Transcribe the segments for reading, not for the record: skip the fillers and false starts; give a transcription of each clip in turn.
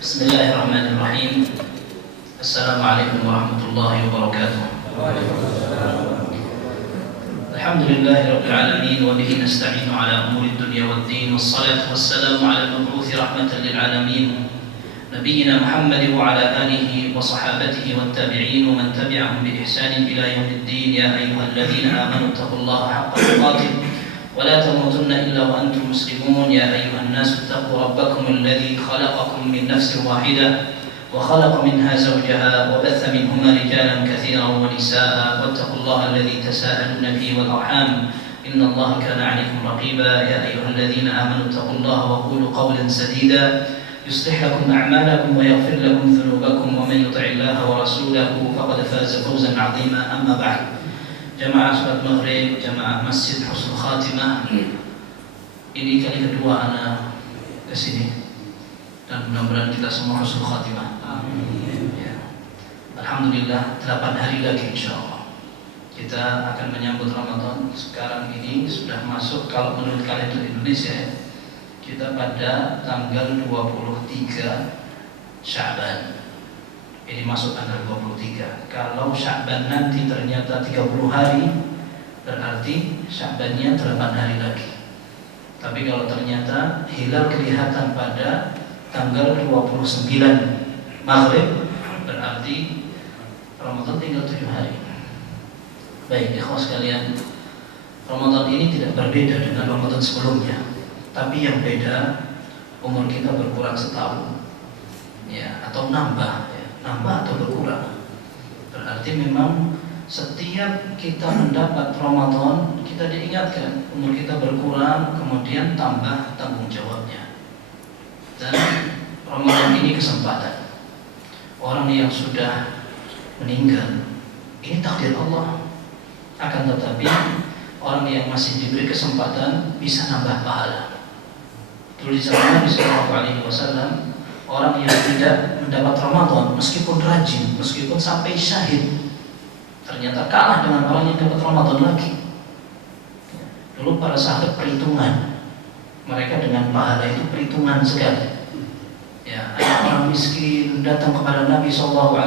Bismillahirrahmanirrahim. Assalamualaikum warahmatullahi wabarakatuh. Alhamdulillahirabbil alamin wa bihi nasta'inu ala umuri dunya waddin wassalatu wassalamu ala al-mab'uts rahmatan lil alamin nabiyyina Muhammad wa ala alihi wa sahabatihi wat tabi'in wa man tabi'ahum bi ihsan ila yaumiddin. Ya ayyuhalladzina amanu taqullaha haqqa tuqatih ولا تموتن إلا وأنتم مسلمون. يا أيها الناس اتقوا ربكم الذي خلقكم من نفس واحدة وخلق منها زوجها وبث منهما رجالا كثيرا ونساء واتقوا الله الذي تساءلون به والأرحام إن الله كان عليكم رقيبا. يا أيها الذين آمنوا اتقوا الله وقولوا قولا سديدا يصلح لكم أعمالكم ويغفر لكم ذنوبكم ومن يطع الله ورسوله فقد فاز فوزا عظيما. أما بعد. Jamaah Salat Maghrib, Jamaah Masjid Husnul Khatimah, ini kali kedua ana kesini dan mudah-mudahan kita semua Husnul Khatimah. Amin. Ya. Alhamdulillah 8 hari lagi insyaallah kita akan menyambut Ramadan. Sekarang ini sudah masuk, kalau menurut kalender Indonesia ya, kita pada tanggal 23 Sya'ban. Ini masuk tanggal 23. Kalau Sya'ban nanti ternyata 30 hari, berarti Sya'bannya 8 hari lagi. Tapi kalau ternyata hilal kelihatan pada tanggal 29 Maghrib, berarti Ramadan tinggal 7 hari. Baik, ikhwas sekalian, Ramadan ini tidak berbeda dengan Ramadan sebelumnya. Tapi yang beda, umur kita berkurang setahun, ya, atau nambah atau berkurang. Berarti memang setiap kita mendapat Ramadan, kita diingatkan umur kita berkurang, kemudian tambah tanggung jawabnya. Dan Ramadan ini kesempatan. Orang yang sudah meninggal, ini takdir Allah. Akan tetapi orang yang masih diberi kesempatan bisa nambah pahala. Dulu di zaman Nabi SAW, orang yang tidak mendapat Ramadan meskipun rajin, meskipun sampai syahid, ternyata kalah dengan orang yang dapat Ramadan lagi. Dulu para sahabat perhitungan, mereka dengan pahala itu perhitungan sekali. Ya, orang miskin datang kepada Nabi SAW,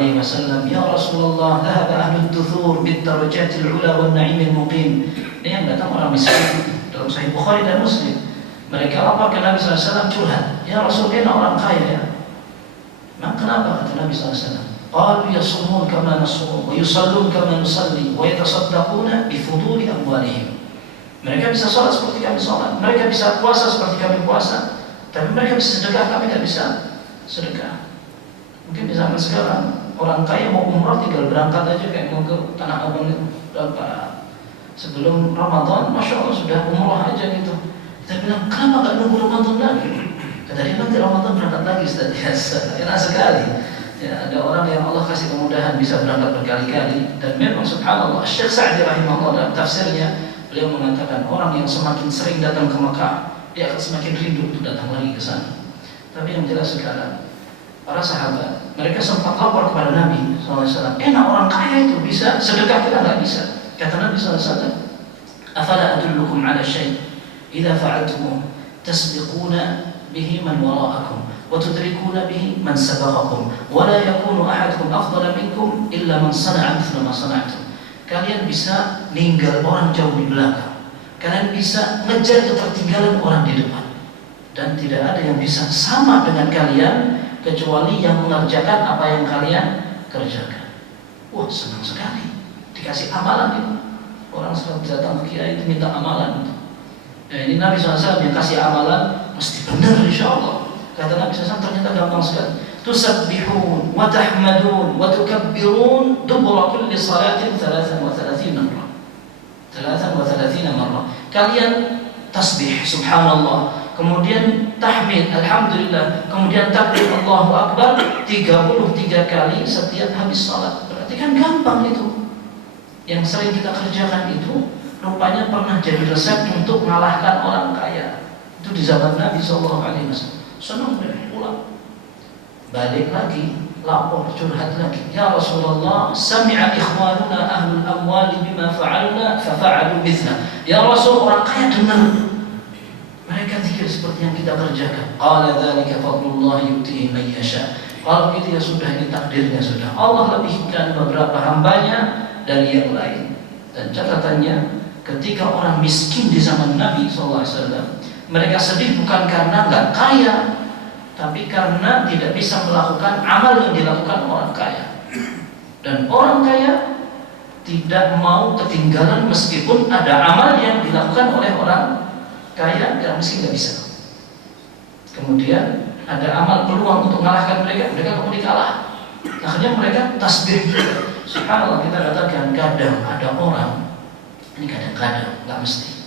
ya Rasulullah, dhahaba ahlud duthur bid darajatil ula wan na'imil muqim. Ini yang datang orang miskin, dalam Sahih Bukhari dan Muslim. Mereka lapor ke Nabi SAW curhat, ya Rasul, dia orang kaya ya. Nah, kenapa kata Nabi SAW? Qalu yasumun kama nasum wa yusallun kama nusalli wa yatasaddaquna bi fuduli amwalihim. Mereka bisa sholat seperti kami sholat, mereka bisa puasa seperti kami puasa, tapi mereka bisa sedekah, kami tidak bisa sedekah. Mungkin di zaman sekarang orang kaya mau umrah tinggal berangkat aja, kayak mau ke Tanah Abang itu berapa sebelum Ramadan, masya Allah sudah umrah aja gitu. Kita bilang, kenapa gak nunggu Ramadan lagi? Kata dia, nanti Ramadan berangkat lagi Ustaz. Biasa, enak sekali. Ya, ada orang yang Allah kasih kemudahan bisa berangkat berkali-kali. Dan memang subhanallah, Syekh Sa'di rahimahullah dalam tafsirnya, beliau mengatakan orang yang semakin sering datang ke Mekah, dia akan semakin rindu untuk datang lagi ke sana. Tapi yang jelas sekarang, para sahabat, mereka sempat lapor kepada Nabi SAW, enak orang kaya itu bisa sedekah, kita nggak bisa. Kata Nabi SAW, afala adullukum ala syai' idza fa'altum tasbiquna bihi man wara'akum wa tudrikuna bihi man sabaqakum wa la yakunu ahadukum afdala minkum illa man sana'a mithla ma sana'tum. Kalian bisa ninggal orang jauh di belakang, kalian bisa ngejar ketertinggalan orang di depan, dan tidak ada yang bisa sama dengan kalian kecuali yang mengerjakan apa yang kalian kerjakan. Wah, senang sekali dikasih amalan itu. Orang selalu datang ke kiai itu minta amalan. Ya, ini Nabi SAW yang kasih amalan, mesti benar insya Allah. Kata Nabi SAW, ternyata gampang sekali. Tusabbihun, wa tahmadun, wa tukabbirun, dubura kulli salatin 33 marrah. 33 marrah. Kalian tasbih, subhanallah. Kemudian tahmid, alhamdulillah. Kemudian takbir, Allahu Akbar, 33 kali setiap habis salat. Berarti kan gampang itu. Yang sering kita kerjakan itu rupanya pernah jadi resep untuk mengalahkan orang kaya. Itu di zaman Nabi SAW. Senang pulang, balik lagi, lapor, curhat lagi. Ya Rasulullah, sami'a ikhwanuna ahlul amwali bima fa'alna fafa'alu mithla. Ya Rasul, orang kaya dengar Mereka zikir seperti yang kita kerjakan. Qala dzalika fadlullah yu'tihi man yasha. Kalau gitu ya sudah, ini takdirnya sudah. Allah lebihkan beberapa hambanya dari yang lain. Dan catatannya, ketika orang miskin di zaman Nabi SAW, mereka sedih bukan karena nggak kaya, tapi karena tidak bisa melakukan amal yang dilakukan orang kaya. Dan orang kaya tidak mau ketinggalan meskipun ada amal yang dilakukan oleh orang kaya, yang miskin nggak bisa. Kemudian ada amal peluang untuk mengalahkan mereka nggak mau dikalah. Akhirnya mereka tasbih. Subhanallah, kita katakan kadang ada orang, ini kadang-kadang, nggak mesti.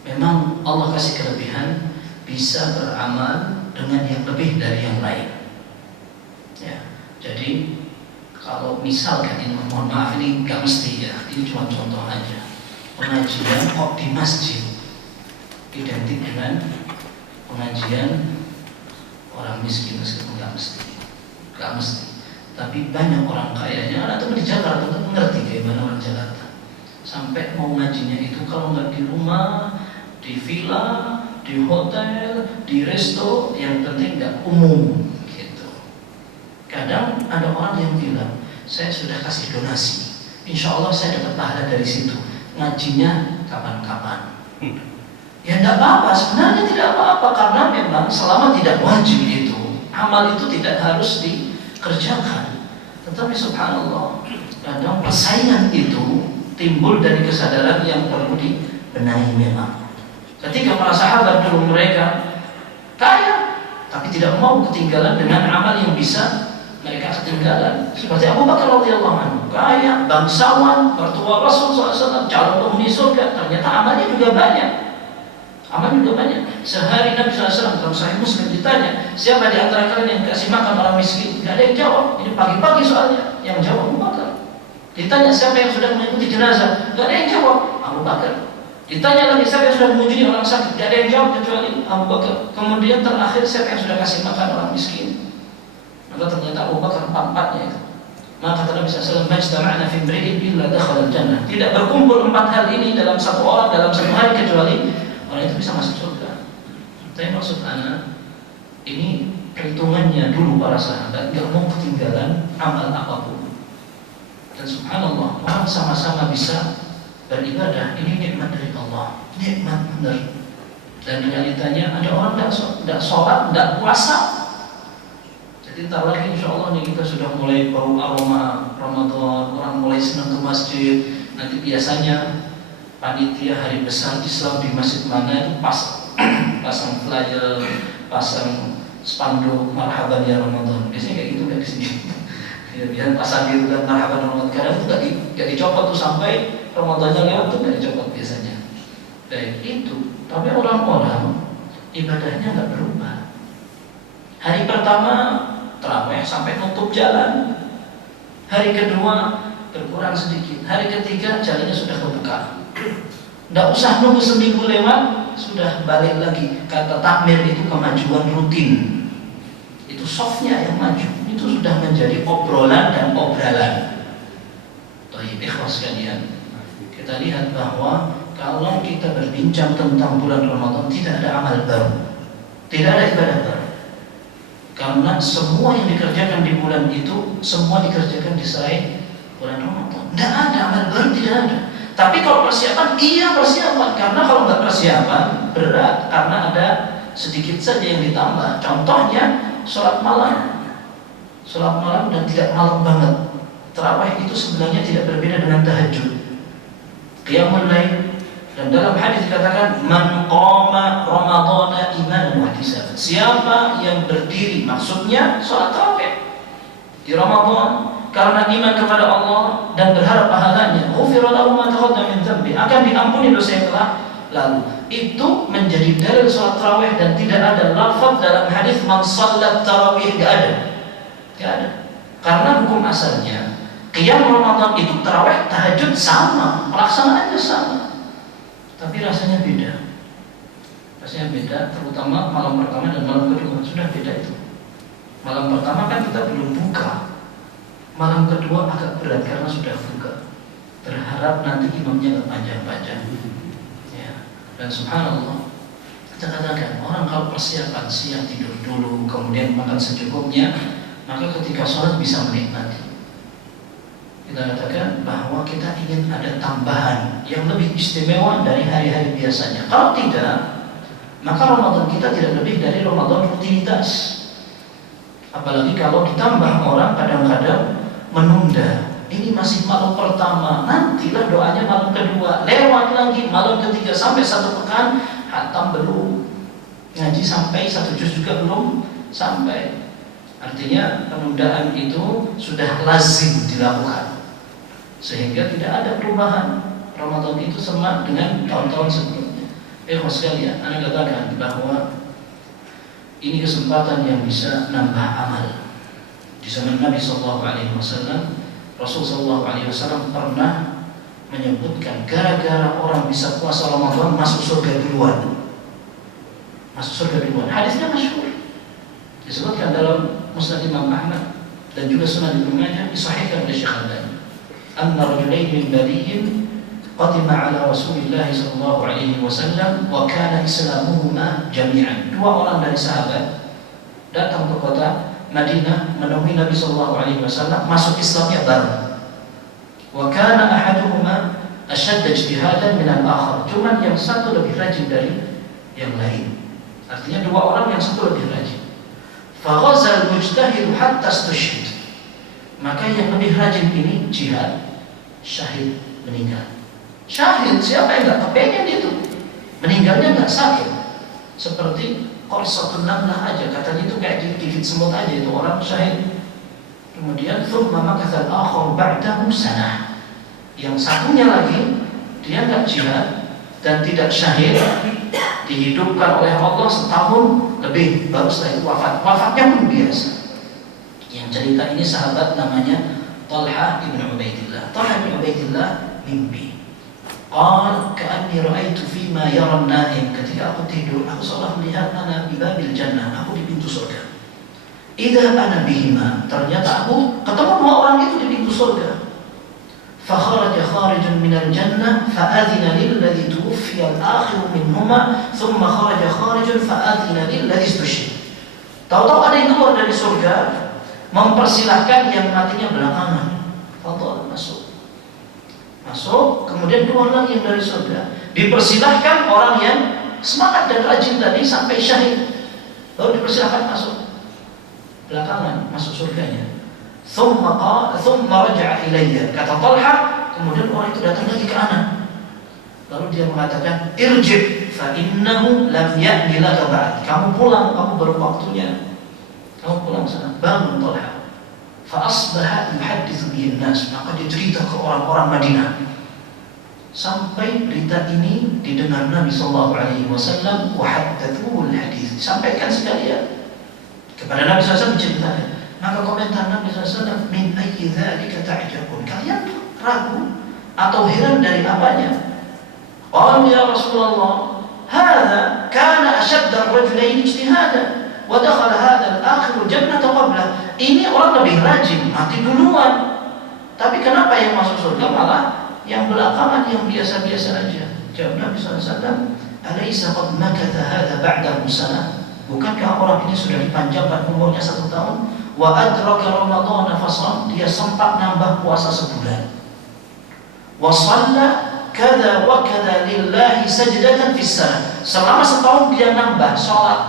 Memang Allah kasih kelebihan bisa beramal dengan yang lebih dari yang lain. Ya, jadi kalau misalkan ini, mohon maaf ini nggak mesti ya, ini cuma contoh aja. Pengajian kok di masjid identik dengan pengajian orang miskin, meskipun nggak mesti. Tapi banyak orang kayanya, anak teman di Jakarta tuh mengerti bagaimana orang Jakarta. Sampai mau ngajinya itu kalau nggak di rumah, di villa, di hotel, di resto, yang penting nggak umum gitu. Kadang ada orang yang bilang, saya sudah kasih donasi, insya Allah saya dapat pahala dari situ. Ngajinya kapan-kapan. Ya tidak apa-apa, sebenarnya tidak apa-apa, karena memang selama tidak wajib itu, amal itu tidak harus dikerjakan. Tetapi subhanallah, kadang persaingan itu timbul dari kesadaran yang perlu dibenahi memang. Ketika para sahabat dulu mereka kaya, tapi tidak mau ketinggalan dengan amal yang bisa mereka ketinggalan. Seperti Abu Bakar radhiyallahu anhu, kaya, bangsawan, mertua Rasul SAW, calon penghuni surga, ternyata amalnya juga banyak. Sehari Nabi SAW dalam Sahih Muslim ditanya, siapa di antara kalian yang kasih makan orang miskin? Gak ada yang jawab. Ini pagi-pagi soalnya. Yang jawab Abu Bakar. Ditanya siapa yang sudah mengikuti jenazah? Gak ada yang jawab. Abu Bakar. Ditanya lagi siapa yang sudah mengunjungi orang sakit? Gak ada yang jawab kecuali Abu Bakar. Kemudian terakhir siapa yang sudah kasih makan orang miskin? Maka ternyata Abu Bakar empat-empatnya itu. Maka kata Nabi SAW, majtama'na fi imri'in illa dakhala al-jannah. Tidak berkumpul empat hal ini dalam satu orang dalam satu hari kecuali orang itu bisa masuk surga. Tapi maksud anak, ini perhitungannya dulu para sahabat gak mau ketinggalan amal apapun. Dan subhanallah, orang sama-sama bisa beribadah, ini nikmat dari Allah, nikmat benar. Dan realitanya ada orang tidak sholat, tidak puasa. Jadi tak lagi insya Allah nih kita sudah mulai bau aroma Ramadan, orang mulai senang ke masjid. Nanti biasanya panitia hari besar Islam di masjid mana itu pasang flyer, pasang spanduk marhaban ya Ramadan. Biasanya kayak gitu kan di sini. Ya, biar pasang gitu kan marhaban Ramadan. Kadang itu gak dicopot tuh sampai Ramadannya lewat tuh gak dicopot biasanya. Baik itu. Tapi orang-orang ibadahnya gak berubah. Hari pertama tarawih sampai nutup jalan. Hari kedua berkurang sedikit. Hari ketiga jalannya sudah kebuka. Tidak usah nunggu seminggu lewat, sudah balik lagi. Kata takmir itu kemajuan rutin. Itu softnya yang maju. Itu sudah menjadi obrolan dan obralan. Baik, ikhlas sekalian. Kita lihat bahwa kalau kita berbincang tentang bulan Ramadan, tidak ada amal baru, tidak ada ibadah baru. Karena semua yang dikerjakan di bulan itu, semua dikerjakan di selain bulan Ramadan. Tidak ada amal baru, tidak ada. Tapi kalau persiapan, iya persiapan. Karena kalau nggak persiapan, berat. Karena ada sedikit saja yang ditambah. Contohnya, sholat malam. Sholat malam dan tidak malam banget. Tarawih itu sebenarnya tidak berbeda dengan tahajud. Qiyamul lail. Dan dalam hadis dikatakan, man qama ramadhana imanan wa ihtisaban. Siapa yang berdiri, maksudnya sholat tarawih di Ramadan, karena iman kepada Allah dan berharap pahalanya, ghufira lahu ma taqaddama min dhanbi, akan diampuni dosa yang telah lalu. Itu menjadi dalil salat tarawih dan tidak ada lafaz dalam hadis man shallat tarawih, enggak ada. Karena hukum asalnya qiyam Ramadan itu tarawih tahajud sama, pelaksanaannya sama. Tapi rasanya beda. Terutama malam pertama dan malam kedua sudah beda itu. Malam pertama kan kita belum buka. Malam kedua agak berat karena sudah buka. Berharap nanti imamnya nggak panjang-panjang. Ya. Dan subhanallah, Kita katakan orang kalau persiapan siang tidur dulu, kemudian makan secukupnya, maka ketika sholat bisa menikmati. Kita katakan bahwa kita ingin ada tambahan yang lebih istimewa dari hari-hari biasanya. Kalau tidak, maka Ramadan kita tidak lebih dari Ramadan rutinitas. Apalagi kalau ditambah orang kadang-kadang menunda. Ini masih malam pertama, nantilah doanya malam kedua, lewat lagi malam ketiga sampai 1 pekan, hatam belum, ngaji sampai 1 juz juga belum sampai. Artinya penundaan itu sudah lazim dilakukan, sehingga tidak ada perubahan. Ramadan itu sama dengan tahun-tahun sebelumnya. Sekalian, Anda katakan bahwa ini kesempatan yang bisa nambah amal. Di zaman Nabi SAW, Rasul SAW pernah menyebutkan gara-gara orang bisa puasa Ramadan masuk surga duluan. Masuk surga duluan. Hadisnya masyhur. Disebutkan dalam Musnad Imam Ahmad dan juga Sunan Ibnu Majah, disahihkan oleh Syekh Al-Albani. Anna rajulaini min Badiyyin qadima ala Rasulillah sallallahu alaihi wasallam wa kana islamuhuma jami'an. 2 orang dari sahabat datang ke kota Madinah menemui Nabi sallallahu alaihi wasallam, masuk Islamnya baru. Wa kana ahaduhuma ashadda ijtihadan min al-akhar. Cuman yang satu lebih rajin dari yang lain. Artinya 2 orang, yang satu lebih rajin. Fa ghazal mujtahid hatta istushhid. Maka yang lebih rajin ini jihad, syahid, meninggal. Syahid, siapa yang enggak kepengen itu? Meninggalnya enggak sakit. Seperti Qorsatun Namlah aja, katanya itu kayak digigit semut aja itu orang syahid. Kemudian thumma makatha al-akhar ba'dahu sanah. Yang satunya lagi dia enggak jihad dan tidak syahid, dihidupkan oleh Allah setahun lebih, baru setelah itu wafat. Wafatnya pun biasa. Yang cerita ini sahabat namanya Talha ibn Ubaidillah. Talha ibn Ubaidillah mimpi. Qal ka'anni ra'aitu fima yara an-na'im. Ketika aku tidur, aku seolah melihat ana bi babil jannah, aku di pintu surga. Idza ana bihima, ternyata aku ketemu 2 orang itu di pintu surga. Fa kharaja kharijun minal jannah fa adzina lil ladzi tuwfiya al-akhir minhuma, thumma kharaja kharijun fa adzina lil ladzi istushhid. Tahu-tahu ada yang keluar dari surga mempersilahkan yang matinya belakangan. Fadhal masuk. Masuk, kemudian keluar lagi yang dari surga. Dipersilahkan orang yang semangat dan rajin tadi sampai syahid, baru dipersilahkan masuk belakangan, masuk surganya. Thumma raja'a ilayya. Kata Talha, kemudian orang itu datang lagi ke ana. Lalu dia mengatakan, irji' fa innahu lam ya'ni laka ba'd. Kamu pulang, kamu baru waktunya. Kamu pulang sana. Bangun Talha. Fa asbaha yuhadditsu bihin nas. Maka dia cerita ke orang-orang Madinah. Sampai berita ini didengar Nabi sallallahu alaihi wasallam, wa haddatsuhu al-hadits. Sampaikan sekalian kepada Nabi SAW menceritakan. Maka komentar Nabi SAW, min ayyi dzalika ta'jabun. Kalian ragu atau heran dari apanya? Qalu ya Rasulullah, hadza kana ashadda ar-rajulain ijtihadan wa dakhala hadha al-akhir jannata qabla. Ini orang lebih rajin, mati duluan. Tapi kenapa yang masuk surga malah yang belakangan, yang biasa-biasa aja? Jawab Nabi SAW, alaysa qad makatha hadha ba'da sanah. Bukankah orang ini sudah dipanjangkan umurnya 1 tahun? Wa adraka Ramadan fasam, dia sempat nambah puasa sebulan. Wa shalla kada wa kada lillahi sajdatan fis sana. Selama setahun dia nambah salat,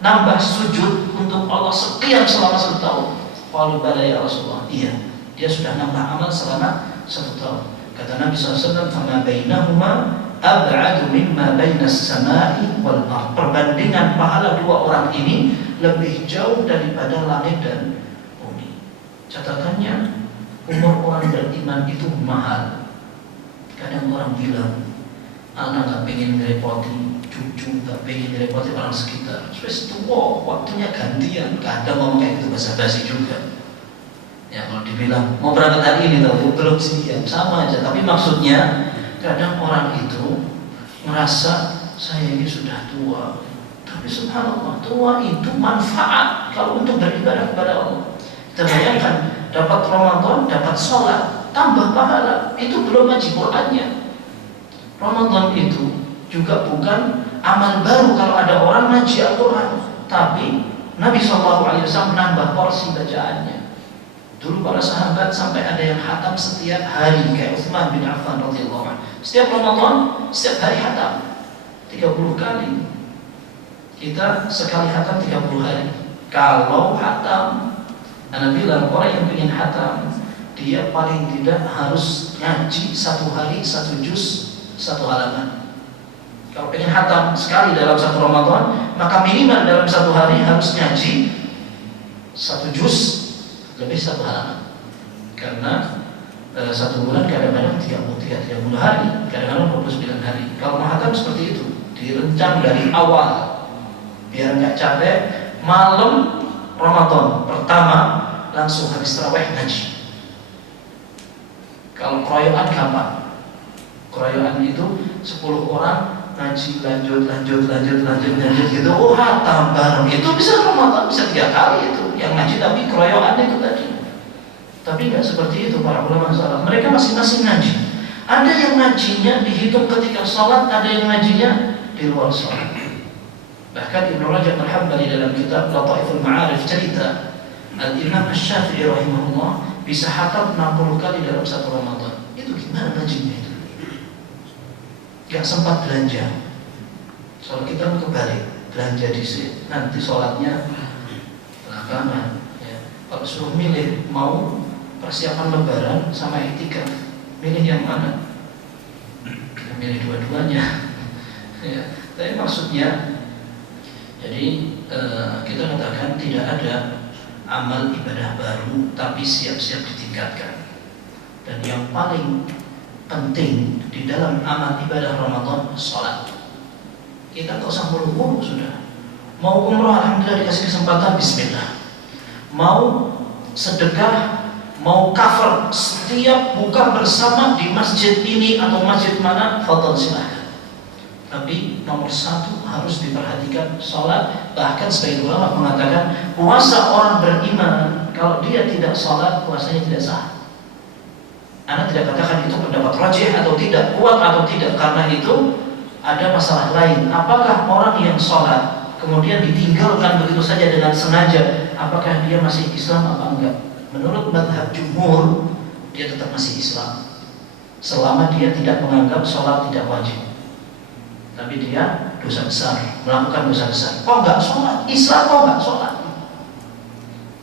nambah sujud untuk Allah sekian selama 1 tahun. Qalu bala ya Rasulullah. Iya, dia sudah nambah amal selama 1 tahun. Kata Nabi SAW, fama bainahuma ab'adu mimma bainas samai wal ardh. Perbandingan pahala 2 orang ini lebih jauh daripada langit dan bumi. Catatannya, umur orang beriman itu mahal. Kadang orang bilang, anak gak pengen ngerepoti cucu, gak pengen ngerepoti orang sekitar. Terus tua, waktunya gantian. Kadang ngomong kayak gitu basa-basi juga. Ya kalau dibilang mau berangkat hari ini tahu belum sih, ya sama aja. Tapi maksudnya kadang orang itu merasa saya ini sudah tua. Tapi subhanallah, tua itu manfaat kalau untuk beribadah kepada Allah. Kita bayangkan dapat Ramadan, dapat sholat, tambah pahala. Itu belum ngaji Qur'annya. Ramadan itu juga bukan amal baru kalau ada orang ngaji Al-Quran, tapi Nabi SAW menambah porsi bacaannya. Dulu para sahabat sampai ada yang khatam setiap hari, kayak Utsman bin Affan radhiyallahu anhu. Setiap Ramadan, setiap hari khatam 30 kali. Kita sekali khatam 30 hari. Kalau khatam, Anda bilang orang yang ingin khatam, dia paling tidak harus ngaji satu hari, satu juz, satu halaman. Kalau ingin khatam sekali dalam satu Ramadan, maka minimal dalam satu hari harus ngaji satu juz lebih satu halaman. Karena satu bulan kadang-kadang 30 hari, kadang-kadang 29 hari. Kalau khatam seperti itu, direncang dari awal biar nggak capek. Malam Ramadan pertama langsung habis tarawih ngaji. Kalau keroyokan gampang. Keroyokan itu 10 orang ngaji lanjut gitu. Oh, khatam bareng itu bisa Ramadan bisa 3 kali itu yang ngaji, tapi keroyokan itu tadi. Tapi nggak seperti itu para ulama salaf. Mereka masing-masing ngaji. Ada yang ngajinya dihitung ketika sholat, ada yang ngajinya di luar sholat. Bahkan Ibnu Rajab Al-Hambali dalam kitab Lataiful Ma'arif cerita Al-Imam Asy-Syafi'i rahimahullah bisa khatam 60 kali dalam satu Ramadan. Itu gimana ngajinya itu? Gak sempat belanja. Soal kita kebalik, belanja di sini, nanti sholatnya belakangan. Ya. Kalau suruh milih mau persiapan Lebaran sama iktikaf, milih yang mana? Kita milih dua-duanya. Ya. Tapi maksudnya, jadi kita katakan tidak ada amal ibadah baru, tapi siap-siap ditingkatkan. Dan yang paling penting di dalam amal ibadah Ramadan, sholat. Kita tak usah muluk-muluk sudah. Mau umroh, alhamdulillah dikasih kesempatan, bismillah. Mau sedekah, mau cover setiap buka bersama di masjid ini atau masjid mana, fadhal silahkan. Tapi nomor satu harus diperhatikan sholat. Bahkan sebagian ulama mengatakan puasa orang beriman kalau dia tidak sholat, puasanya tidak sah. Anda tidak katakan itu pendapat rajih atau tidak, kuat atau tidak, karena itu ada masalah lain. Apakah orang yang sholat kemudian ditinggalkan begitu saja dengan sengaja, apakah dia masih Islam apa enggak? Menurut mazhab jumhur, dia tetap masih Islam selama dia tidak menganggap sholat tidak wajib. Tapi dia dosa besar, melakukan dosa besar. Kok enggak sholat? Islam kok enggak sholat?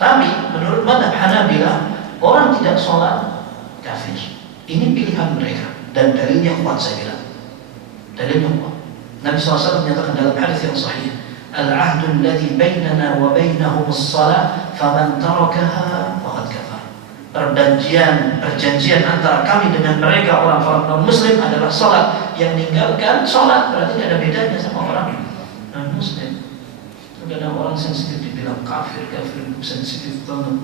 Tapi menurut mazhab Hanabilah, orang tidak sholat kafir. Ini pilihan mereka dan dalilnya kuat, saya bilang. Dalilnya kuat. Nabi SAW menyatakan dalam hadis yang sahih, al-ahdu alladhi bainana wa bainahum as-salah faman tarakaha faqad kafar. Perjanjian antara kami dengan mereka orang-orang non-muslim adalah salat. Yang meninggalkan salat berarti tidak ada bedanya sama orang non-muslim. Kadang orang sensitif dibilang kafir sensitif banget.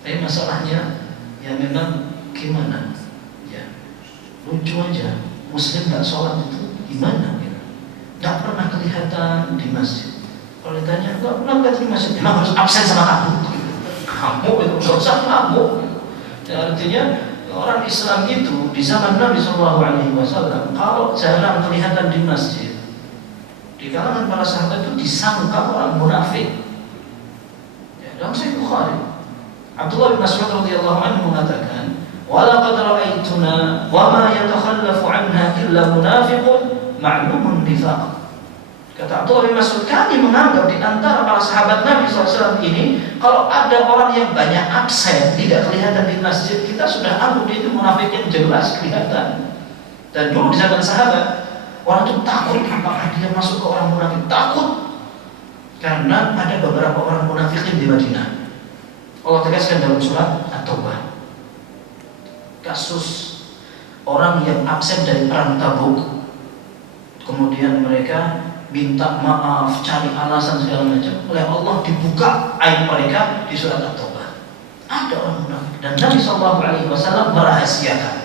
Tapi masalahnya ya memang gimana? Ya lucu aja. Muslim nggak sholat itu gimana? Gitu. Nggak pernah kelihatan di masjid. Kalau ditanya nggak pernah kelihatan di masjid, memang harus absen sama kamu. Kamu itu nggak usah kamu. Ya, artinya orang Islam itu di zaman Nabi SAW kalau jarang kelihatan di masjid, di kalangan para sahabat itu disangka orang munafik. Ya, dalam Sahih Bukhari, Abdullah bin Mas'ud radhiyallahu anhu mengatakan, "Walaqad ra'aituna wa ma yatakhallafu 'anha illa munafiqun ma'lumun nifaq." Kata Abdullah bin Mas'ud, kami menganggap di antara para sahabat Nabi SAW ini, kalau ada orang yang banyak absen, tidak kelihatan di masjid, kita sudah anggap dia itu munafik yang jelas kelihatan. Dan dulu di zaman sahabat, orang itu takut apakah dia masuk ke orang munafik, takut karena ada beberapa orang munafikin di Madinah. Allah tegaskan dalam surat At-Taubah, kasus orang yang absen dari perang Tabuk, kemudian mereka minta maaf, cari alasan segala macam, oleh Allah dibuka aib mereka di surat At-Taubah. Ada orang munafik dan Nabi SAW merahasiakan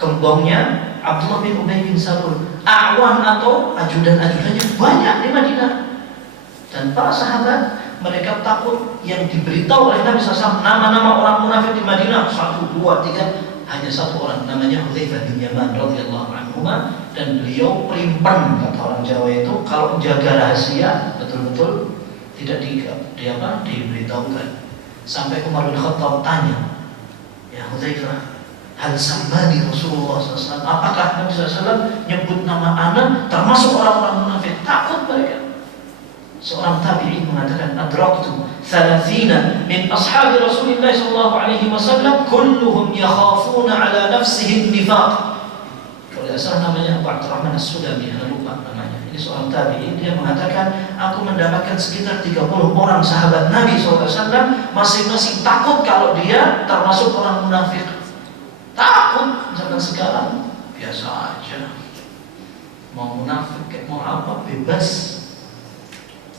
kembangnya Abdullah bin Ubay bin Salul, awan atau ajudan-ajudannya banyak di Madinah. Dan para sahabat mereka takut yang diberitahu oleh Nabi SAW nama-nama orang munafik di Madinah 1, 2, 3 hanya satu orang, namanya Hudzaifah bin Yaman radhiyallahu anhu, dan beliau primpen, kata orang Jawa itu, kalau jaga rahasia betul-betul tidak diberitahukan. Sampai Umar bin Khattab tanya, ya Hudzaifah, hal sammani Rasulullah SAW, apakah Nabi SAW nyebut nama anak termasuk orang-orang munafik? Takut mereka. Seorang tabi'in mengatakan, adraktu 30 min ashabi Rasulullah sallallahu alaihi wasallam kulluhum yakhafuna ala nafsihi nifaq. Kalau tidak salah namanya Abu Abdurrahman As-Sudami, saya lupa namanya. Ini seorang tabi'in, dia mengatakan, aku mendapatkan sekitar 30 orang sahabat Nabi SAW masing-masing takut kalau dia termasuk orang munafik. Takut. Zaman sekarang biasa aja, mau munafik mau apa bebas.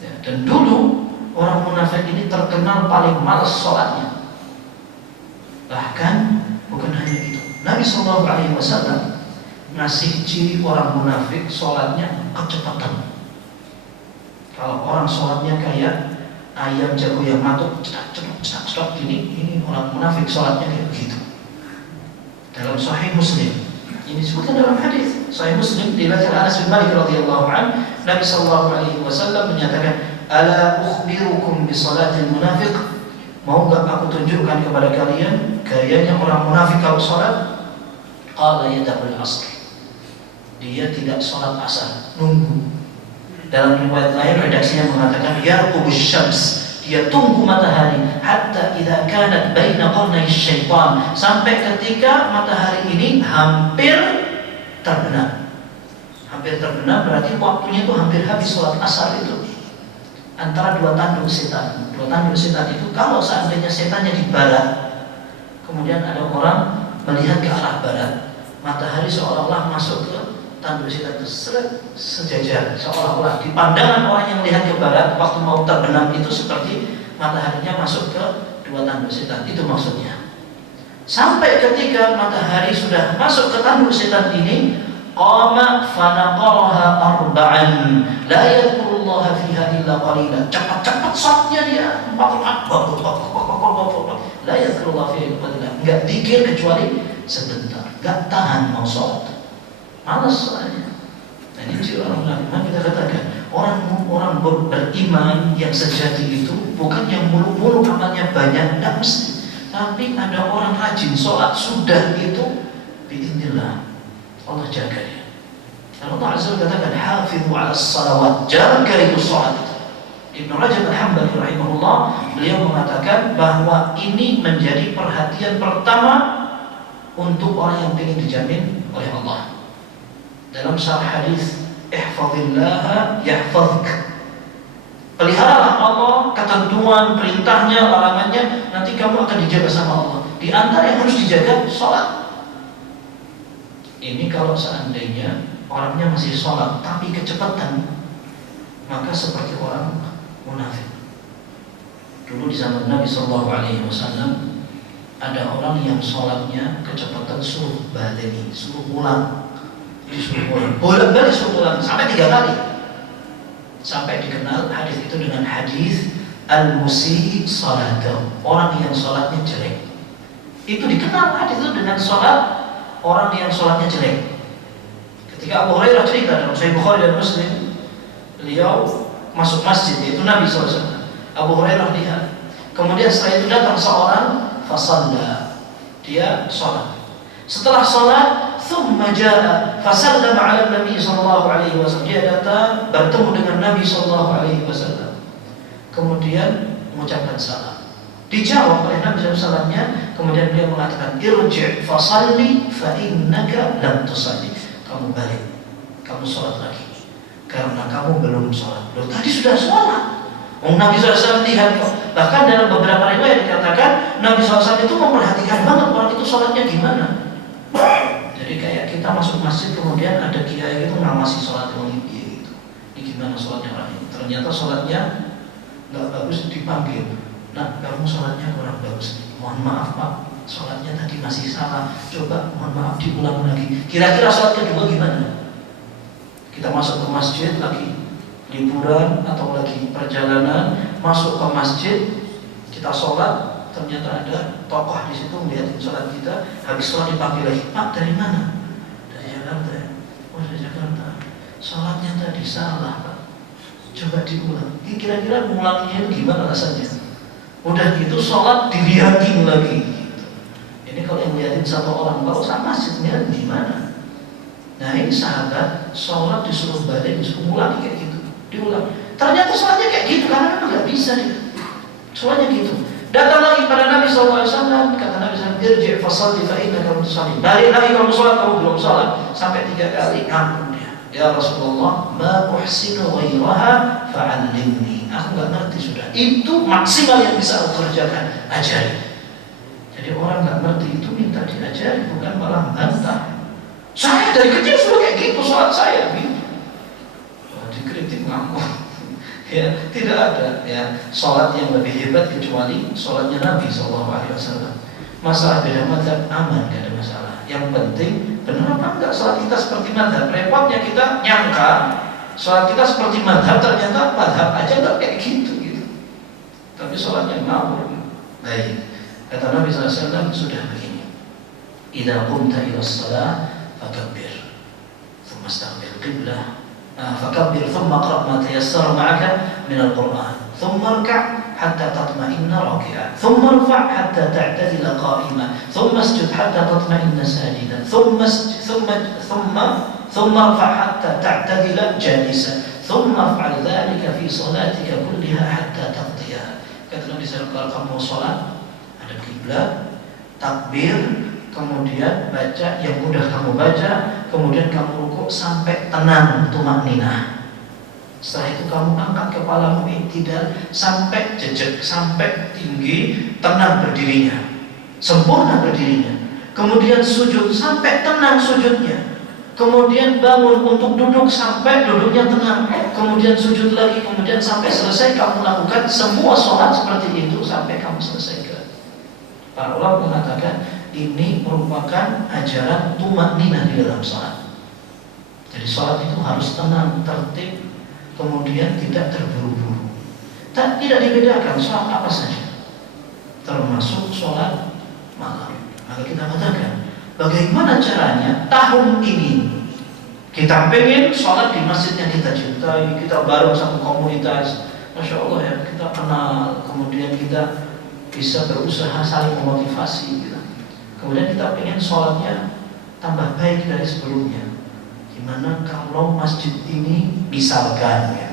Ya, dan dulu orang munafik ini terkenal paling malas sholatnya. Bahkan bukan hanya itu, Nabi SAW ngasih ciri orang munafik sholatnya kecepatan. Kalau orang sholatnya kayak ayam jago yang matuk, cetak ini orang munafik sholatnya kayak begitu. Dalam Sahih Muslim, ini disebutkan dalam hadis Sahih Muslim riwayat Anas bin Malik radhiyallahu anhu, Nabi sallallahu alaihi wasallam menyatakan, "Ala ukhbirukum bi salatil munafiq?" Mau enggak aku tunjukkan kepada kalian gayanya orang munafik kalau salat? Qala yad'ul asr. Dia tidak salat asar, nunggu. Dalam riwayat lain redaksinya mengatakan yarqubus syams. Dia tunggu matahari hatta idza kanat baina qarnay syaitan, sampai ketika matahari ini hampir terbenam. Hampir terbenam berarti waktunya itu hampir habis sholat asar itu. Antara dua tanduk setan. Dua tanduk setan itu kalau seandainya setannya di barat, kemudian ada orang melihat ke arah barat, matahari seolah-olah masuk ke tanduk setan itu sejajar, seolah-olah di pandangan orang yang melihat ke barat waktu mau terbenam itu seperti mataharinya masuk ke dua tanduk setan. Itu maksudnya. Sampai ketika matahari sudah masuk ke tanduk setan ini, qama fanaqaraha arba'an la yadhkurullaha fiha illa qalila. Cepat-cepat salatnya dia 4 rakaat. La yadhkurullaha fiha illa qalila. Enggak zikir kecuali sebentar. Enggak tahan mau salat. Malas soalnya. Nah, ini ciri orang munafik. Kita katakan orang beriman yang sejati itu bukan yang mulu-mulu amalnya banyak, tidak mesti. Tapi ada orang rajin sholat sudah itu biidznillah Allah jaga dia. Dan Allah Azza wa Jalla katakan hafizu 'alas salawat, jaga itu sholat. Ibnu Rajab Al-Hambali rahimahullah, beliau mengatakan bahwa ini menjadi perhatian pertama untuk orang yang ingin dijamin oleh Allah. Dalam syarah hadis, ihfazillaha yahfazuk. Peliharalah Allah, ketentuan, perintahnya, larangannya, nanti kamu akan dijaga sama Allah. Di antara yang harus dijaga, sholat. Ini kalau seandainya orangnya masih sholat tapi kecepatan, maka seperti orang munafik. Dulu di zaman Nabi Sallallahu Alaihi Wasallam ada orang yang sholatnya kecepatan suruh badani, suruh ulang. Disuruh ulang, bolak-balik suruh ulang sampai 3 kali, sampai dikenal hadis itu dengan hadis al-musii salatahu, orang yang sholatnya jelek. Itu dikenal hadis itu dengan sholat orang yang sholatnya jelek. Ketika Abu Hurairah cerita dalam Sahih Bukhari dan Muslim, beliau masuk masjid, yaitu Nabi SAW. Abu Hurairah lihat, kemudian setelah itu datang seorang fasalla, dia sholat. Setelah sholat, thumma jaa fasallama ala Nabi sallallahu alaihi wasallam. Dia datang bertemu dengan Nabi sallallahu alaihi wasallam. Kemudian mengucapkan salam. Dijawab oleh Nabi sallallahu alaihi wasallam, kemudian beliau mengatakan, "Irji' fasalli fa innaka lam tusalli." Kamu balik, kamu sholat lagi karena kamu belum sholat. Loh, tadi sudah sholat. Nabi SAW lihat kok. Bahkan dalam beberapa riwayat dikatakan Nabi SAW itu memperhatikan banget orang itu sholatnya gimana. Jadi kayak kita masuk masjid kemudian ada kiai itu ngawasi sholat orang ini gitu. Ini gimana sholatnya orang ini? Ternyata sholatnya nggak bagus, dipanggil. Nah, kamu sholatnya kurang bagus. Mohon maaf Pak, sholatnya tadi masih salah. Coba mohon maaf diulang lagi. Kira-kira sholat kedua gimana? Kita masuk ke masjid lagi liburan atau lagi perjalanan, masuk ke masjid, kita sholat, ternyata ada tokoh di situ melihat sholat kita, habis sholat dipanggil lagi, Pak dari mana? Dari Jakarta ya. Oh dari Jakarta. Sholatnya tadi salah Pak. Coba diulang. Kira-kira mengulanginya itu gimana rasanya? Udah gitu sholat dilihatin lagi. Gitu. Ini kalau yang lihatin satu orang, kalau sama masjidnya gimana? Nah ini sahabat, sholat disuruh balik, disuruh ulangi kayak gitu, diulang. Ternyata sholatnya kayak gitu karena memang nggak bisa dia. Sholatnya gitu. Datang lagi pada Nabi SAW, kata Nabi SAW, irji' fasalli fa innaka lam tusalli. Balik lagi kamu sholat, kamu belum sholat. Sampai 3 kali, ngampun dia. Ya Rasulullah, ma uhsinu ghairaha fa'allimni. Aku nggak ngerti sudah. Itu maksimal yang bisa aku kerjakan. Ajari. Jadi orang nggak ngerti itu minta diajari, bukan malah bantah. Saya dari kecil sudah kayak gitu sholat saya. Gitu. Oh, dikritik ngamuk. Ya, tidak ada ya sholat yang lebih hebat kecuali sholatnya Nabi SAW. Masalah beda mazhab aman, gak ada masalah. Yang penting benar apa enggak sholat kita seperti mazhab. Repotnya kita nyangka sholat kita seperti mazhab, ternyata mazhab aja nggak kayak gitu. Tapi sholatnya ngawur. Baik, kata Nabi SAW sudah begini. Idza qumta ila shalah fakabbir, thumma istaqbil qiblah. فكبر ثم اقرأ ما تيسر معك من القرآن ثم اركع حتى تطمئن راكعا ثم ارفع حتى تعتدل قائما ثم اسجد حتى تطمئن ساجدا ثم ارفع حتى تعتدل جالسا ثم افعل ذلك في صلاتك كلها حتى تقضيها. Kata Nabi SAW, kalau kamu sholat ada kiblat, takbir, kemudian baca yang mudah kamu baca, kemudian kamu rukuk sampai tenang, tumakninah. Setelah itu kamu angkat kepalamu iktidal sampai jejak, sampai tinggi, tenang berdirinya, sempurna berdirinya. Kemudian sujud sampai tenang sujudnya. Kemudian bangun untuk duduk sampai duduknya tenang. Kemudian sujud lagi, kemudian sampai selesai. Kamu lakukan semua sholat seperti itu sampai kamu selesaikan. Para ulama mengatakan ini merupakan ajaran tumakninah di dalam sholat. Jadi sholat itu harus tenang, tertib, kemudian tidak terburu-buru. Tidak dibedakan sholat apa saja, termasuk sholat malam. Maka kita katakan, bagaimana caranya tahun ini kita pengen sholat di masjid yang kita cintai, kita bareng satu komunitas, Masya Allah ya, kita kenal, kemudian kita bisa berusaha saling memotivasi gitu. Kemudian kita pengen sholatnya tambah baik dari sebelumnya. Gimana kalau masjid ini misalkan ya,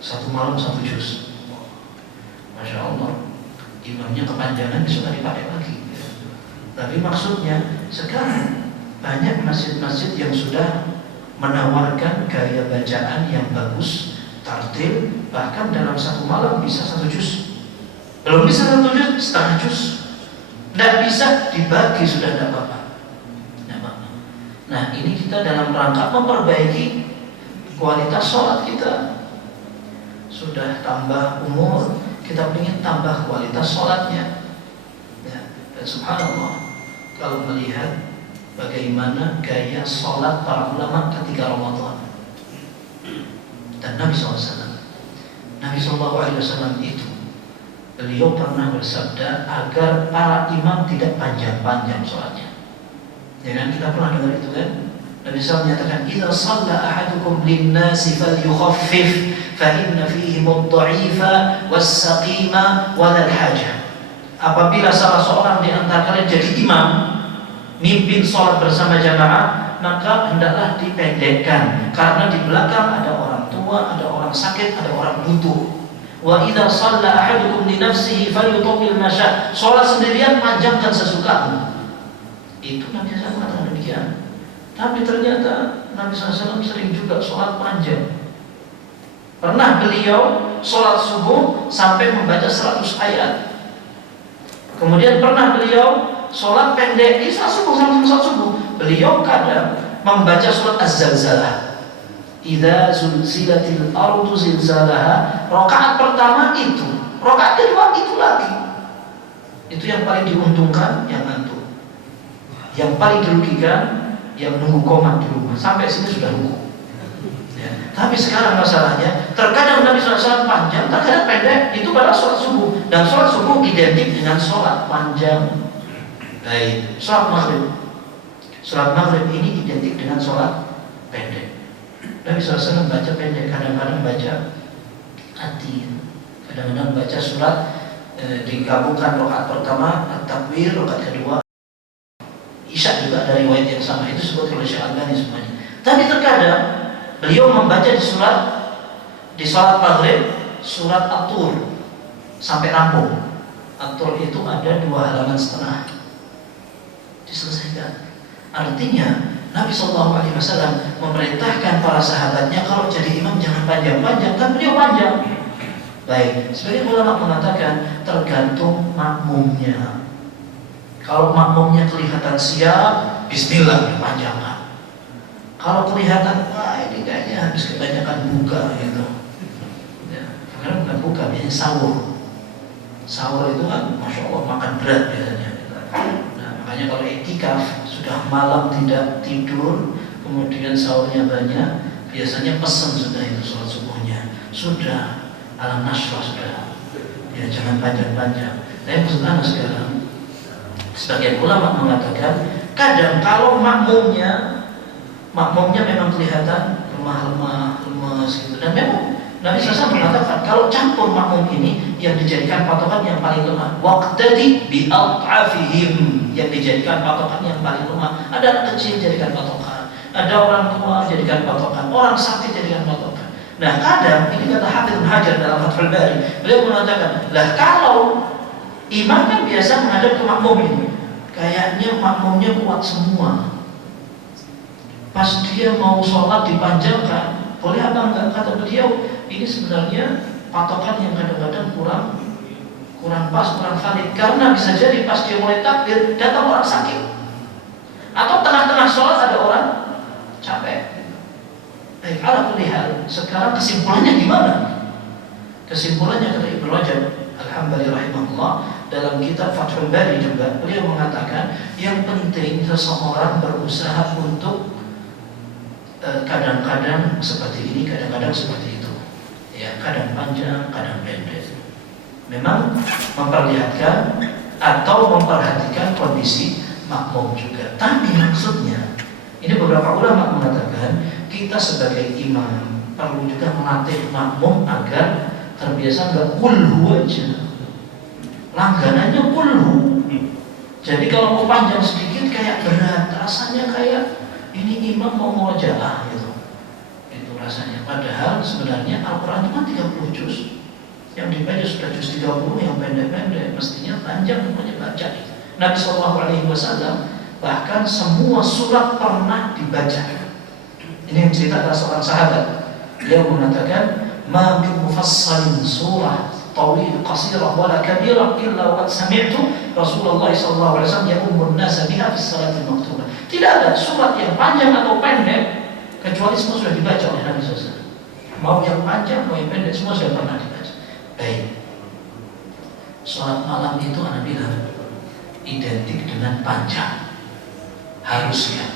satu malam 1 juz, Masya Allah, imamnya kepanjangan bisa dipakai lagi ya. Tapi maksudnya sekarang banyak masjid-masjid yang sudah menawarkan gaya bacaan yang bagus, tartil, bahkan dalam satu malam bisa 1 juz. Belum bisa 1 juz, setengah juz. Tidak bisa dibagi sudah tidak apa-apa. Nah ini kita dalam rangka memperbaiki kualitas sholat kita. Sudah tambah umur, kita ingin tambah kualitas sholatnya ya. Dan subhanallah, kalau melihat bagaimana gaya sholat para ulama ketika Ramadan dan Nabi SAW, Nabi SAW itu beliau pernah bersabda agar para imam tidak panjang-panjang sholatnya. Ya kan, kita pernah dengar itu kan? Nabi SAW menyatakan, "Idza shalla ahadukum lin-nasi falyukhaffif, fa inna fihim ad-dha'ifa was-saqima wa dzal-hajah." Apabila salah seorang di antara kalian jadi imam, mimpin sholat bersama jamaah, maka hendaklah dipendekkan karena di belakang ada orang tua, ada orang sakit, ada orang butuh. Wa idza shalla ahadukum li nafsihi falyutawwil ma syaa. Salat sendirian panjangkan sesukamu. Itu Nabi SAW mengatakan demikian. Tapi ternyata Nabi SAW sering juga sholat panjang. Pernah beliau sholat subuh sampai membaca 100 ayat. Kemudian pernah beliau sholat pendek di saat subuh. Beliau kadang membaca surat Az-Zalzalah. Idza zulzilatil ardu zilzalaha. Rakaat pertama itu, rakaat kedua itu lagi. Itu yang paling diuntungkan yang ngantuk. Yang paling dirugikan yang nunggu komat di rumah. Sampai sini sudah nunggu. Ya. Tapi sekarang masalahnya, terkadang Nabi SAW panjang, terkadang pendek. Itu pada sholat subuh. Dan sholat subuh identik dengan sholat panjang. Baik, sholat maghrib. Sholat maghrib ini identik dengan sholat pendek. Nabi SAW baca pendek, kadang-kadang baca atin, kadang-kadang baca surat digabungkan rakaat pertama at-takwir, rakaat kedua Isya juga dari riwayat yang sama. Itu disebut oleh Syekh Albani semuanya. Tapi terkadang beliau membaca di sholat maghrib surat At-Tur sampai rampung. At-Tur itu ada 2,5 halaman diselesaikan. Artinya Nabi SAW memerintahkan para sahabatnya kalau jadi imam jangan panjang-panjang, kan beliau panjang. Baik, sebagian ulama mengatakan tergantung makmumnya. Kalau makmumnya kelihatan siap, bismillah dipanjangkan. Kalau kelihatan, wah ini kayaknya habis kebanyakan buka gitu. Ya, karena bukan buka, biasanya sahur. Sahur itu kan, masya Allah makan berat biasanya. Nah, makanya kalau iktikaf sudah malam tidak tidur, kemudian sahurnya banyak, biasanya pesan sudah itu sholat subuhnya. Sudah, alam nasrah sudah. Ya jangan panjang-panjang. Tapi maksudnya sekarang, sebagian ulama mengatakan kadang kalau makmumnya memang kelihatan lemah, lemes gitu. Dan memang Nabi SAW mengatakan kalau campur makmum ini yang dijadikan patokan yang paling lemah. Waqtadi bi ad'afihim, yang dijadikan patokan yang paling lemah. Ada anak kecil jadikan patokan, ada orang tua jadikan patokan, orang sakit jadikan patokan. Nah kadang ini kata Hafidz Ibnu Hajar dalam Fathul Bari, beliau mengatakan, lah kalau imam kan biasa menghadap ke makmum ini, kayaknya makmumnya kuat semua. Pas dia mau sholat dipanjangkan, boleh apa enggak? Kata beliau, ini sebenarnya patokan yang kadang-kadang kurang pas, kurang valid. Karena bisa jadi pas dia mulai takbir datang orang sakit, atau tengah-tengah sholat ada orang capek. Baik, ala kulli hal, sekarang kesimpulannya gimana? Kesimpulannya kata Ibnu Rajab Al-Hambali rahimahullah dalam kitab Fathul Bari juga, beliau mengatakan yang penting seseorang berusaha untuk kadang-kadang seperti ini, kadang-kadang seperti itu. Ya, kadang panjang, kadang pendek. Memang memperlihatkan atau memperhatikan kondisi makmum juga. Tapi maksudnya, ini beberapa ulama mengatakan kita sebagai imam perlu juga melatih makmum agar terbiasa nggak kulhu aja. Langganannya kulhu. Jadi kalau mau panjang sedikit kayak berat, rasanya kayak ini imam mau murojaah gitu. Itu rasanya. Padahal sebenarnya Al-Quran cuma 30 juz. Yang dibaca sudah juz 30, yang pendek-pendek mestinya panjang semuanya baca. Nabi SAW bahkan semua surat pernah dibaca. Ini yang cerita adalah seorang sahabat. Beliau mengatakan, "Ma min mufassalin surah tawil qasirah wala kabirah illa wa sami'tu Rasulullah sallallahu alaihi wasallam ya'ummun nasa biha fi salatil maktubah." Tidak ada surat yang panjang atau pendek kecuali semua sudah dibaca oleh Nabi SAW. Mau yang panjang, mau yang pendek, semua sudah pernah dibaca. Baik. Salat malam itu Anda bilang identik dengan panjang. Harusnya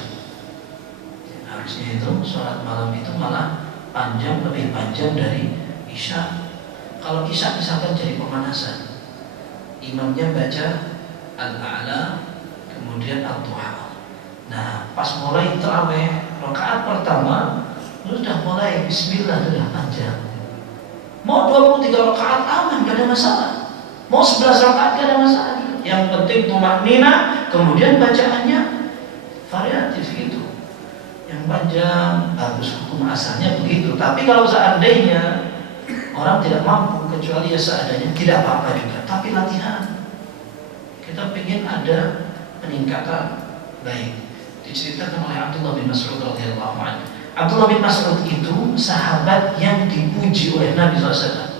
itu salat malam itu malah panjang, lebih panjang dari Isya. Kalau Isya misalkan jadi pemanasan, imamnya baca Al-A'la, kemudian Al-Duha. Nah, pas mulai tarawih rakaat pertama, sudah mulai Bismillah, sudah panjang. Mau 23 rakaat aman, gak ada masalah. Mau 11 rakaat gak ada masalah. Yang penting tumaknina, kemudian bacaannya variatif gitu. Yang panjang, bagus, hukum asalnya begitu. Tapi kalau seandainya orang tidak mampu, kecuali ya seadanya, tidak apa-apa juga. Tapi latihan. Kita ingin ada peningkatan. Baik. Diceritakan oleh Abdullah bin Mas'ud radhiyallahu anhu. Abdullah bin Mas'ud itu sahabat yang dipuji oleh Nabi SAW.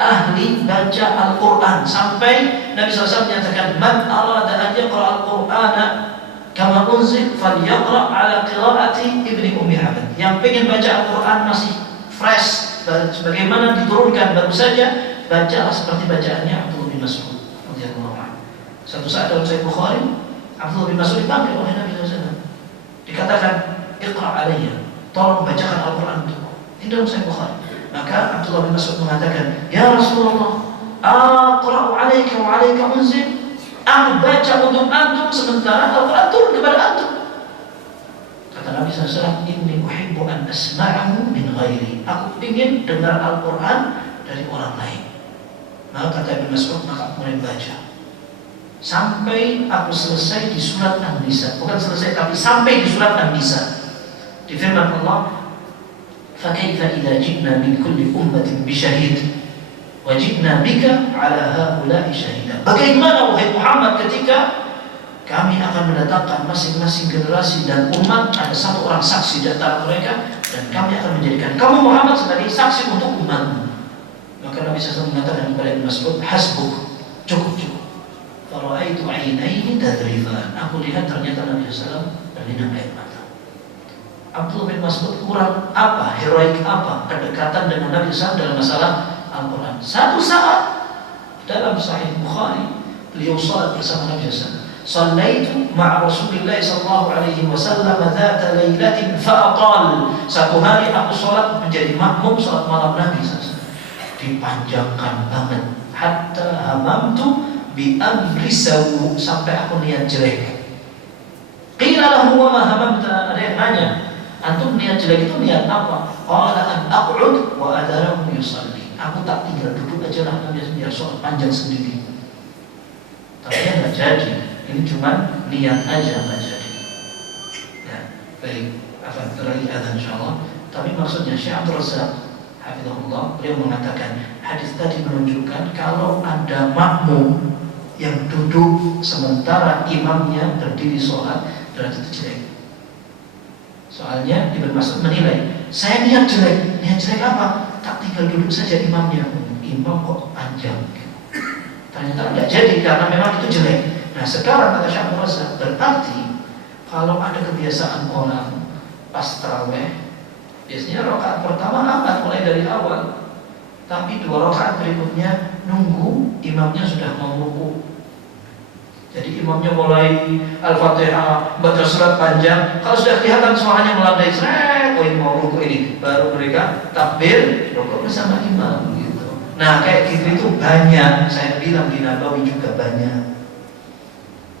Ahli baca Al-Quran, sampai Nabi SAW menyatakan, "Man arada an yaqra al-Qur'ana kama unzil falyaqra ala qiraati Ibni Ummi Abd." Yang pengen baca Al-Quran masih fresh, sebagaimana diturunkan baru saja, bacalah seperti bacaannya Abdullah bin Mas'ud radhiyallahu anhu. Suatu saat dalam Sahih Bukhari, Abdullah bin Mas'ud dipanggil oleh Nabi SAW. Dikatakan, "Iqra' alayya, tolong bacakan Al-Quran untukku." Ini dalam Sahih Bukhari. Maka Abdullah bin Mas'ud mengatakan, "Ya Rasulullah, aqra'u 'alaika wa 'alaika unzil?" Aku baca untuk antum sementara Al-Quran turun kepada antum. Kata Nabi SAW, "Inni uhibbu an asma'ahu min ghairi." Aku ingin dengar Al-Quran dari orang lain. Maka kata Ibn Mas'ud, maka aku mulai baca sampai aku selesai di surat An-Nisa. Bukan selesai, tapi sampai di surat An-Nisa. Di firman Allah, فَكَيْفَ إِذَا جِئْنَا مِنْ كُلِّ أُمَّةٍ بِشَهِيدٍ وَجِئْنَا بِكَ عَلَى هَؤُلَاءِ شَهِيدًا. Bagaimana wahai Muhammad ketika kami akan mendatangkan masing-masing generasi dan umat ada satu orang saksi di antara mereka, dan kami akan menjadikan kamu Muhammad sebagai saksi untuk umatmu. Maka Nabi SAW mengatakan kepada Ibn Mas'ud, "Hasbuk, cukup. Fara'aitu 'ainaihi tadrifan." Aku lihat ternyata Nabi SAW berlinang air mata. Abdullah bin Mas'ud kurang apa, heroik apa kedekatan dengan Nabi SAW dalam masalah Al-Quran. Satu saat dalam Sahih Bukhari, beliau salat bersama Nabi SAW. "Shallaitu ma'a Rasulillah sallallahu alaihi wasallam dzata lailatin fa'atal." Satu hari aku salat menjadi makmum salat malam Nabi SAW. Dipanjangkan banget. Hatta hamamtu bi amri sawu, sampai aku niat jelek. Qila lahu wa ma hamamta? Ada yang nanya, antum niat jelek itu niat apa? Qala an aq'ud wa adarahu yusalli. Aku tak tinggal duduk aja lah, Nabi biar sholat panjang sendiri. Tapi ya nggak jadi. Ini cuma niat aja, nggak jadi. Ya, baik. Akan terlebih adzan insyaallah. Tapi maksudnya Syekh Abdul Razak hafizahullah, beliau mengatakan hadis tadi menunjukkan kalau ada makmum yang duduk sementara imamnya berdiri sholat, berarti itu jelek. Soalnya Ibn Mas'ud menilai, saya niat jelek apa? Tak tinggal duduk saja imamnya. Imam kok panjang. Ternyata tidak jadi karena memang itu jelek. Nah sekarang kata Syekh Abdul Razak, berarti kalau ada kebiasaan orang pas tarawih, biasanya rakaat pertama akan mulai dari awal, tapi 2 rakaat berikutnya nunggu imamnya sudah mau ruku. Jadi imamnya mulai Al-Fatihah, baca surat panjang. Kalau sudah kelihatan suaranya melandai, oh ini mau ruku ini, baru mereka takbir, ruku bersama imam gitu. Nah kayak gitu itu banyak. Saya bilang di Nabawi juga banyak.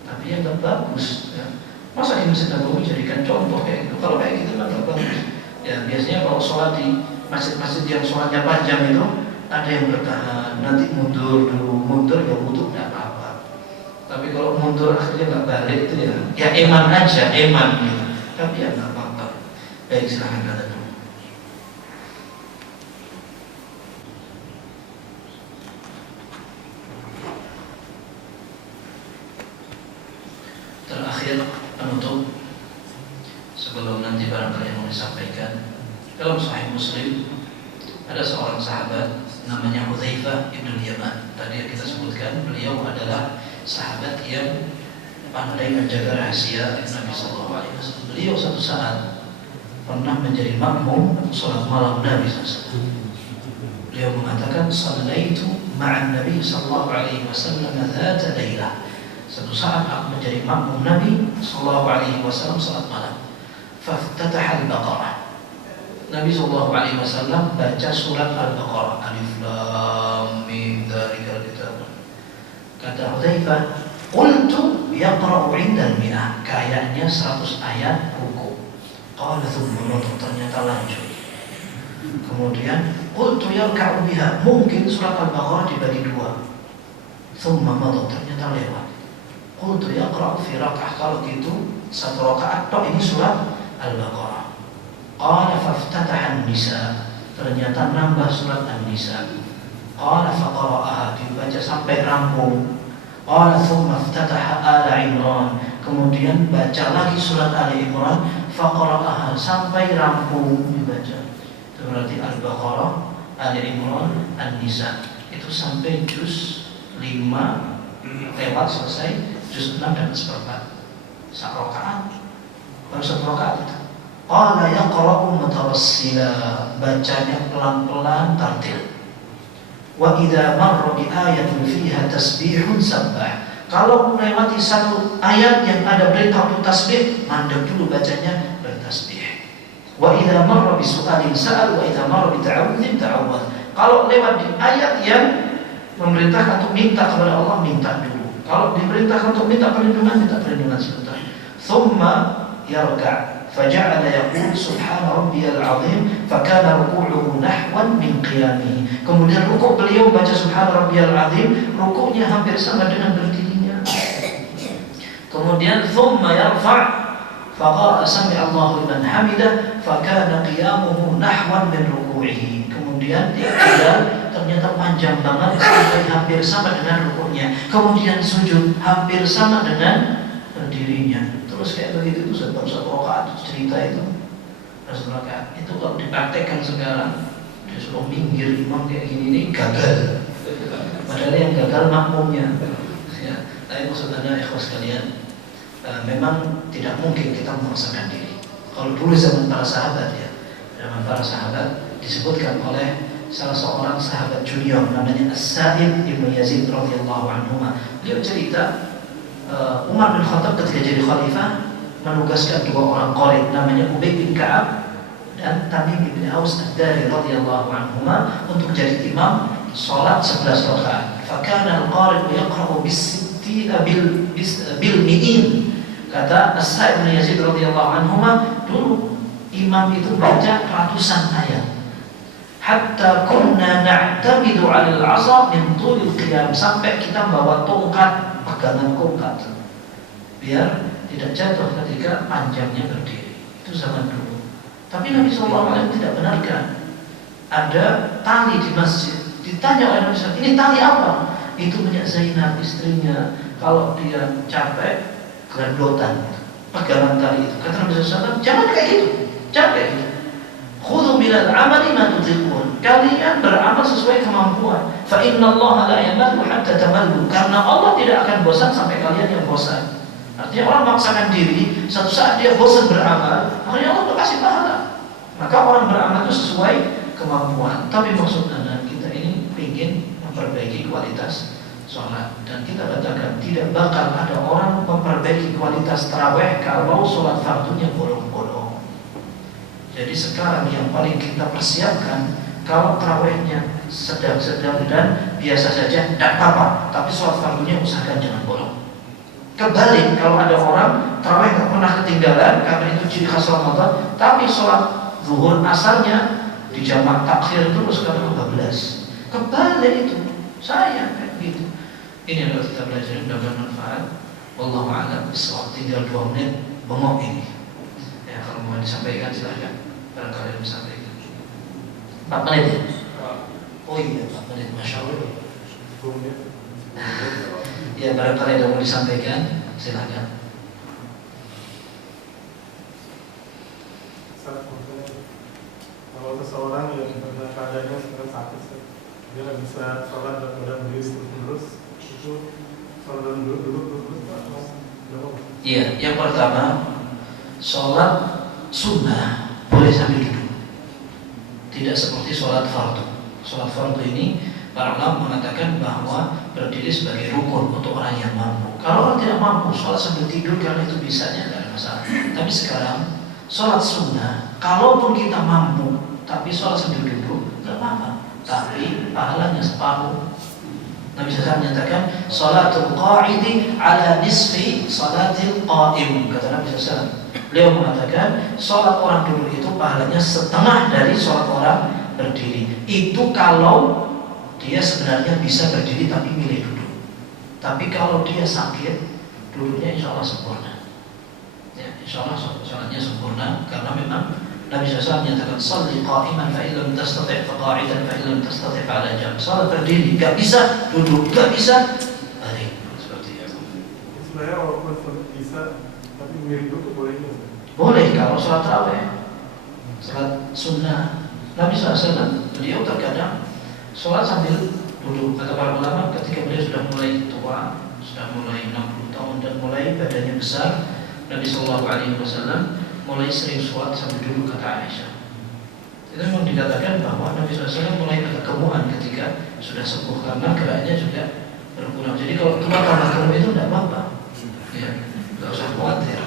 Tapi ya nggak bagus. Ya. Masa di Masjid Nabawi jadikan contoh kayak gitu? Kalau kayak gitu nggak bagus. Ya biasanya kalau sholat di masjid-masjid yang sholatnya panjang itu ada yang bertahan, nanti mundur dulu, mundur ya butuh nggak apa-apa. Tapi kalau mundur akhirnya nggak balik itu ya eman aja, eman gitu. Tapi ya nggak apa-apa. Baik, silahkan kata dulu. Terakhir penutup sebelum nanti barangkali yang mau disampaikan, dalam Sahih Muslim ada seorang sahabat namanya Hudzaifah ibn Yaman. Tadi yang kita sebutkan, beliau adalah sahabat yang pandai menjaga rahasia Nabi Sallallahu Alaihi Wasallam. Beliau satu saat pernah menjadi makmum sholat malam Nabi SAW. Beliau mengatakan, "Shallaitu ma'an Nabi Sallallahu Alaihi Wasallam dzata lailah." Satu saat aku menjadi makmum Nabi Sallallahu Alaihi Wasallam sholat malam. Faftataha al-Baqarah. Nabi Sallallahu Alaihi Wasallam baca surat Al-Baqarah. Alif Lam Mim Dzalikal Kitab. Kata Hudzaifah, "Qultu yaqra'u 'inda al-mi'ah." Kayaknya 100 ayat ruku. Qala tsumma ternyata lanjut. Kemudian qultu yarka'u biha. Mungkin surat Al-Baqarah dibagi 2. Tsumma ternyata lewat. Qultu yaqra'u fi rak'ah. Kalau gitu 1 rakaat tok ini surat Al-Baqarah. Qala faftataha an-nisa. Ternyata nambah surat An-Nisa. Qala faqara'aha, dibaca sampai rampung. Qala thumma iftataha Ala Imran. Kemudian baca lagi surat Ali Imran. Faqara'aha, sampai rampung dibaca. Itu berarti Al-Baqarah, Ali Imran, An-Nisa. Itu sampai juz 5 lewat selesai, juz 6 dan 1/4. Satu rakaat, baru 1 rakaat itu. Qala yaqra'u mutawassila, bacanya pelan-pelan tartil. Wa idza marra bi ayatin fiha tasbihun sabbah. Kalau melewati satu ayat yang ada perintah untuk tasbih, mandek dulu bacanya bertasbih. Wa idza marra bisu'alin sa'al wa idza marra bita'awudzin ta'awwadz. Kalau lewat di ayat yang memerintahkan untuk minta kepada Allah, minta dulu. Kalau diperintahkan untuk minta perlindungan sebentar. Thumma yarka' faja'ala yaqul subhana rabbiyal 'azim fakana ruku'uhu nahwan min qiyamihi. Kemudian rukuk beliau baca subhana rabbiyal 'azim, rukuknya hampir sama dengan berdirinya. Kemudian thumma yarfa' faqala sami'a Allahu liman hamidah fakana qiyamuhu nahwan min ruku'ihi. Kemudian dia ternyata panjang banget sampai hampir sama dengan rukuknya. Kemudian sujud hampir sama dengan berdirinya. Terus kayak begitu itu satu rakaat cerita itu. Satu rakaat itu kalau dipraktekkan sekarang disuruh minggir imam kayak gini ini gagal. Padahal yang gagal makmumnya. Ya, tapi maksud Anda ikhwas sekalian, memang tidak mungkin kita memaksakan diri. Kalau dulu zaman para sahabat ya, zaman para sahabat disebutkan oleh salah seorang sahabat junior namanya As-Sa'id ibn Yazid radhiyallahu anhu. Dia cerita Umar bin Khattab ketika jadi khalifah menugaskan dua orang qari namanya Ubay bin Ka'ab dan Tamim bin Aus ad-Dari radhiyallahu anhuma untuk jadi imam salat 11 rakaat. Fakana al-qari yaqra'u bis-sittina bil mi'in. Kata As-Sa'id bin Yazid radhiyallahu anhuma, dulu imam itu baca ratusan ayat. Hatta kunna na'tamidu 'ala al-'asa min tulil qiyam, sampai kita bawa tongkat, pegangan tongkat biar tidak jatuh ketika panjangnya berdiri. Itu zaman dulu. Tapi Nabi SAW tidak benarkan. Ada tali di masjid. Ditanya oleh Nabi SAW, ini tali apa? Itu punya Zainab istrinya. Kalau dia capek, gelandotan, pegangan tali itu. Kata Nabi SAW, jangan kayak gitu. Jangan kayak gitu. Khudhu minal amali ma tutiqun. Kalian beramal sesuai kemampuan. Fa innallaha la yamallu hatta tamallu. Karena Allah tidak akan bosan sampai kalian yang bosan. Artinya orang memaksakan diri, satu saat dia bosan beramal, akhirnya Allah kasih pahala. Maka orang beramal itu sesuai kemampuan. Tapi maksud Anda, kita ini ingin memperbaiki kualitas sholat, dan kita katakan tidak bakal ada orang memperbaiki kualitas tarawih kalau sholat fardunya bolong-bolong. Jadi sekarang yang paling kita persiapkan, kalau tarawihnya sedang-sedang dan biasa saja, tidak apa-apa, tapi sholat fardunya usahakan jangan bolong. Kebalik, kalau ada orang tarawih tidak pernah ketinggalan karena itu ciri khas Ramadan, tapi sholat zuhur asalnya di jamak takhir terus karena kebablas. Kebalik itu, saya kayak gitu. Ini adalah kita belajar dan bermanfaat. Wallahu a'lam bishawab. Tinggal 2 menit bengok ini. Ya, kalau mau disampaikan silahkan. Barangkali yang disampaikan. 4 menit ya? Oh iya, 4 menit, masya Allah. Ya, barangkali ada mau disampaikan, silahkan. Kalau seseorang yang keadaannya sedang sakit, dia nggak bisa sholat dan badan berdiri terus, itu sholat dan duduk terus atau? Iya, yang pertama, sholat sunnah boleh sambil duduk. Tidak seperti sholat fardu. Sholat fardu ini para ulama mengatakan bahwa berdiri sebagai rukun untuk orang yang mampu. Kalau orang tidak mampu, sholat sambil tidur karena itu bisanya, tidak ada masalah. Tapi sekarang sholat sunnah, kalaupun kita mampu, tapi sholat sambil duduk, tidak apa-apa. Tapi pahalanya separuh. Nabi SAW menyatakan, sholatul qa'idi ala nisfi sholatil qa'im. Kata Nabi SAW. Beliau mengatakan, sholat orang duduk itu pahalanya setengah dari sholat orang berdiri. Itu kalau dia sebenarnya bisa berdiri tapi milih duduk. Tapi kalau dia sakit, duduknya insya Allah sempurna. Ya, insya Allah sholatnya sempurna karena memang Nabi SAW menyatakan sholli qa'iman fa illam tastati' fa qa'idan fa illam tastati' fa 'ala jamb. Salat berdiri, enggak bisa duduk, enggak bisa baring. Seperti itu. Sebenarnya walaupun bisa tapi milih duduk boleh juga. Boleh kalau salat tarawih. Salat sunnah. Nabi SAW beliau terkadang sholat sambil duduk. Kata para ulama, ketika beliau sudah mulai tua, sudah mulai 60 tahun dan mulai badannya besar, Nabi SAW mulai sering sholat sambil duduk, kata Aisyah. Itu memang dikatakan bahwa Nabi SAW mulai agak kemuan ketika sudah sepuh karena geraknya juga berkurang. Jadi kalau keluar karena gemuk itu tidak apa-apa, ya, tidak usah khawatir.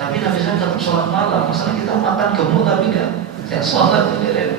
Tapi Nabi SAW tetap sholat malam. Masalah kita makan gemuk tapi enggak sholat, ini